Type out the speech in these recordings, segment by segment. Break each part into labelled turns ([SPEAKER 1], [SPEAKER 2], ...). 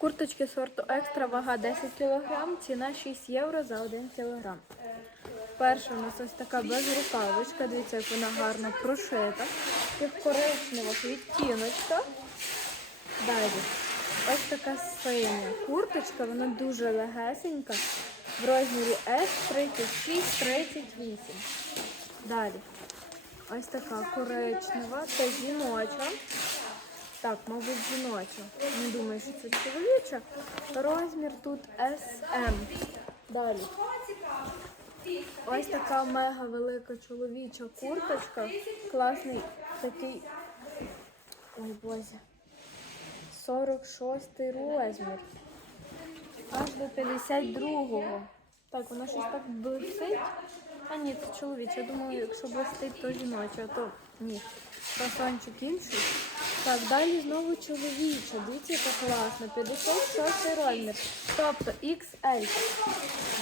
[SPEAKER 1] Курточки сорту екстра, вага 10 кг, ціна 6 євро за 1 кг. Перша у нас ось така безрукавочка, дивіться, як вона гарно прошита. Коричневих відтіночках. Далі. Ось така синя курточка, вона дуже легесенька. В розмірі S 36-38. Далі. Ось така коричнева, це жіноча. Так, мабуть, жіноча. Не думаю, що це чоловіча. Розмір тут SM. Далі. Ось така мега велика чоловіча курточка. Класний такий. Ой, боже. 46 розмір. Аж до 52-го. Так, воно щось так блистить. А ні, це чоловіче. Я думаю, якщо блистить, то жіноче, а то ні. Красончик інший. Так, далі знову чоловіча. Дивіться, яка класна. 56 розмір. Тобто XL.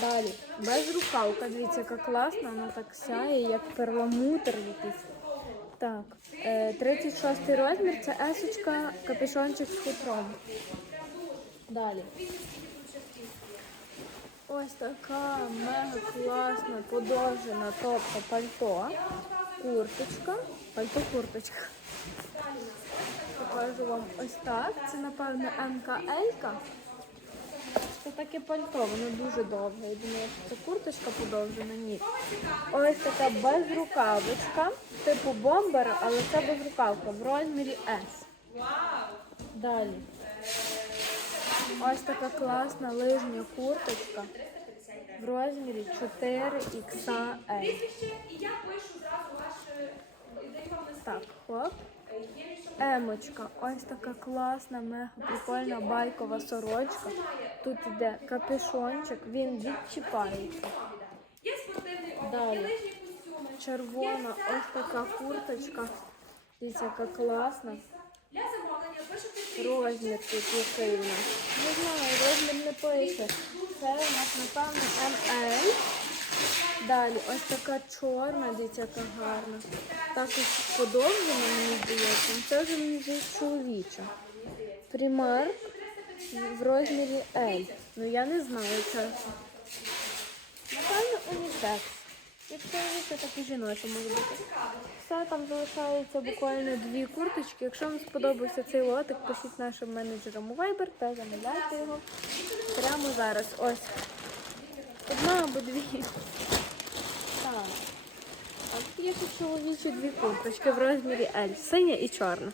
[SPEAKER 1] Далі. Без рукавка. Дивіться, яка класна. Вона так сяє, як перламутр якийсь. Так, е, 36 розмір це есочка, капюшончик з хутром. Далі. Ось така мега класна, подовжена, тобто пальто, курточка, пальто-курточка. Покажу вам ось так. Це, напевно, МКЛ. Це таке пальто, воно дуже довге. Я думаю, що це курточка подовжена, ні. Ось така безрукавочка, типу бомбер, але це безрукавка в розмірі S. Далі. Ось така класна лижня курточка в розмірі 4XL.
[SPEAKER 2] І я пишу зразу ваше.
[SPEAKER 1] Так, хлоп. Емочка, ось така класна, мега прикольна байкова сорочка. Тут іде капюшончик, він відчіпається.
[SPEAKER 2] Є спортивний
[SPEAKER 1] Далі.
[SPEAKER 2] є.
[SPEAKER 1] Червона, ось така курточка. Дивіться, яка класна. Розмір тут який у нас. Не знаю, розмір не пише. Це у нас, напевно. Далі ось така чорна, дивіться, яка гарна. Також подовжена, мені здається. Це вже мені здається чоловіча. Примарк в розмірі L. Ну я не знаю чесно. Напевно, унісекс. Як чоловіча, так і жіноча може бути. Все, там залишається буквально дві курточки. Якщо вам сподобався цей лотик, пишіть нашим менеджерам у Viber та замовляйте його прямо зараз. Ось. Одна або дві. Так. А тут є ще чоловічі дві курточки в розмірі L. Синя і чорна.